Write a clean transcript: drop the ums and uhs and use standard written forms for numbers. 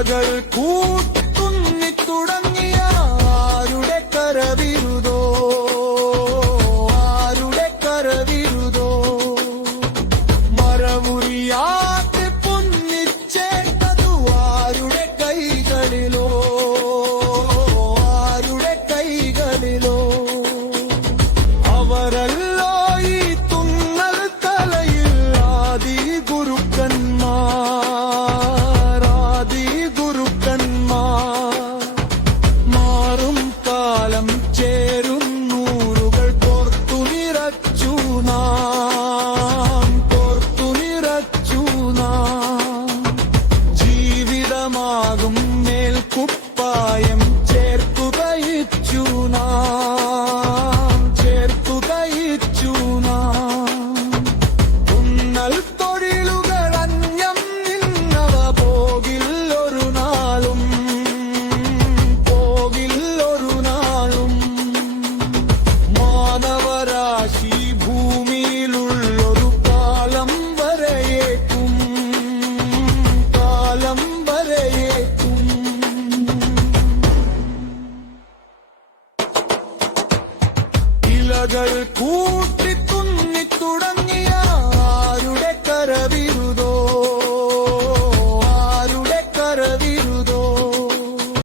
ഇലകൾ കൂട്ടുന്നി തുടങ്ങിയ ആരുടെ കരവിരുതോ, ആരുടെ കരവിരുതോ, മറവുറിയാതെ പൊന്നിച്ചേട്ടതു ആരുടെ കൈകളിലോ, ആരുടെ കൈകളിലോ. അവരല്ലോ ഈ തുന്നൽ തലയിൽ ആദി ഗുരുക്കന്മാർ, ആദി ഗുരുക്കന്മാർ. മാറും കാലം ചേരും നൂറുകൾ കോർത്തു നിറച്ചു നാം, കോർത്തു നിറച്ചു നാം. ജീവിതമാകും മേൽക്കുപ്പായം ചേർത്തു തയ്ച്ചു നാം, ചേർത്തു തയ്ച്ചു നാം. തുന്നൽ തൊഴിലുകൾ അന്യം നിന്നവ പോകില്ലൊരു നാളും, പോകില്ലൊരു നാളും. മാനവരാശി ഭൂമിയിലുള്ളൊരു കാലം വരെയേക്കും, കാലം വരെയേക്കും. ഇലകൾ